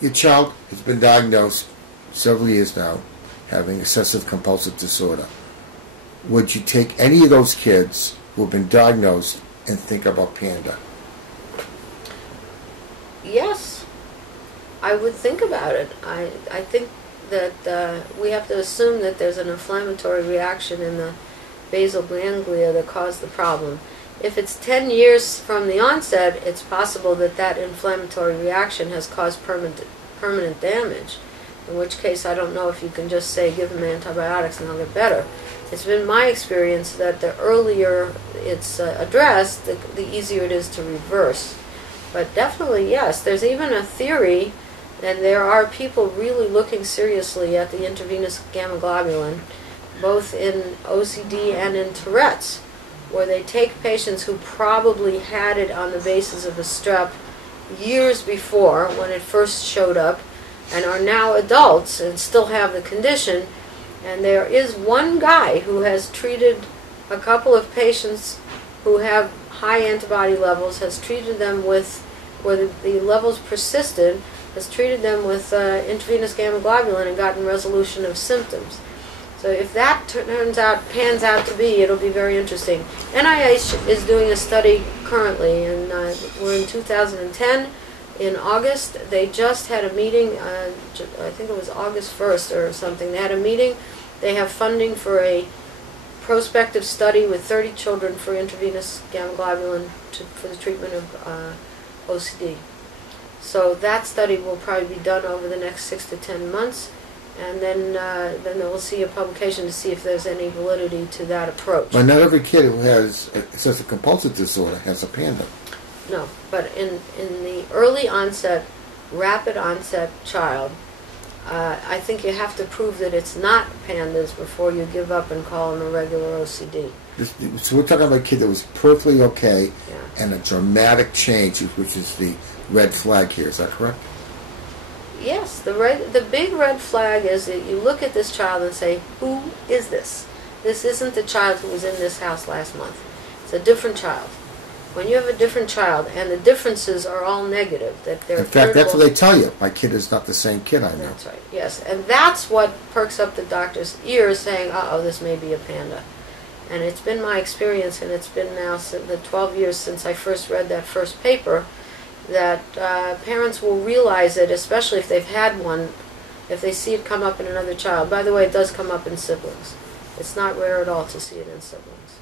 Your child has been diagnosed several years now having obsessive-compulsive disorder. Would you take any of those kids who have been diagnosed and think about PANDA? Yes, I would think about it. I think that we have to assume that there's an inflammatory reaction in the basal ganglia that caused the problem. If it's 10 years from the onset, it's possible that that inflammatory reaction has caused permanent damage, in which case I don't know if you can just say give them antibiotics and they'll get better. It's been my experience that the earlier it's addressed, the easier it is to reverse. But definitely, yes, there's even a theory, and there are people really looking seriously at the intravenous gamma globulin, both in OCD and in Tourette's, where they take patients who probably had it on the basis of a strep years before when it first showed up and are now adults and still have the condition. And there is one guy who has treated a couple of patients who have high antibody levels, has treated them with, where the levels persisted, has treated them with intravenous gamma globulin and gotten resolution of symptoms. So if that pans out to be, it'll be very interesting. NIH is doing a study currently, and we're in 2010. In August, they just had a meeting, I think it was August 1st or something. They had a meeting. They have funding for a prospective study with 30 children for intravenous gamma globulin for the treatment of OCD. So that study will probably be done over the next 6 to 10 months. And then we'll see a publication to see if there's any validity to that approach. But not every kid who has obsessive-compulsive disorder has a PANDA. No, but in the early onset, rapid onset child, I think you have to prove that it's not PANDAS before you give up and call them a regular OCD. So we're talking about a kid that was perfectly okay, Yeah. and a dramatic change, which is the red flag here. Is that correct? Yes, the big red flag is that you look at this child and say, who is this? This isn't the child who was in this house last month. It's a different child. When you have a different child, and the differences are all negative, that they're in fact, that's what they tell you. My kid is not the same kid I know. That's right, yes. And that's what perks up the doctor's ears, saying, uh-oh, this may be a PANDA. And it's been my experience, and it's been now the 12 years since I first read that first paper, that parents will realize it, especially if they've had one, if they see it come up in another child. By the way, it does come up in siblings. It's not rare at all to see it in siblings.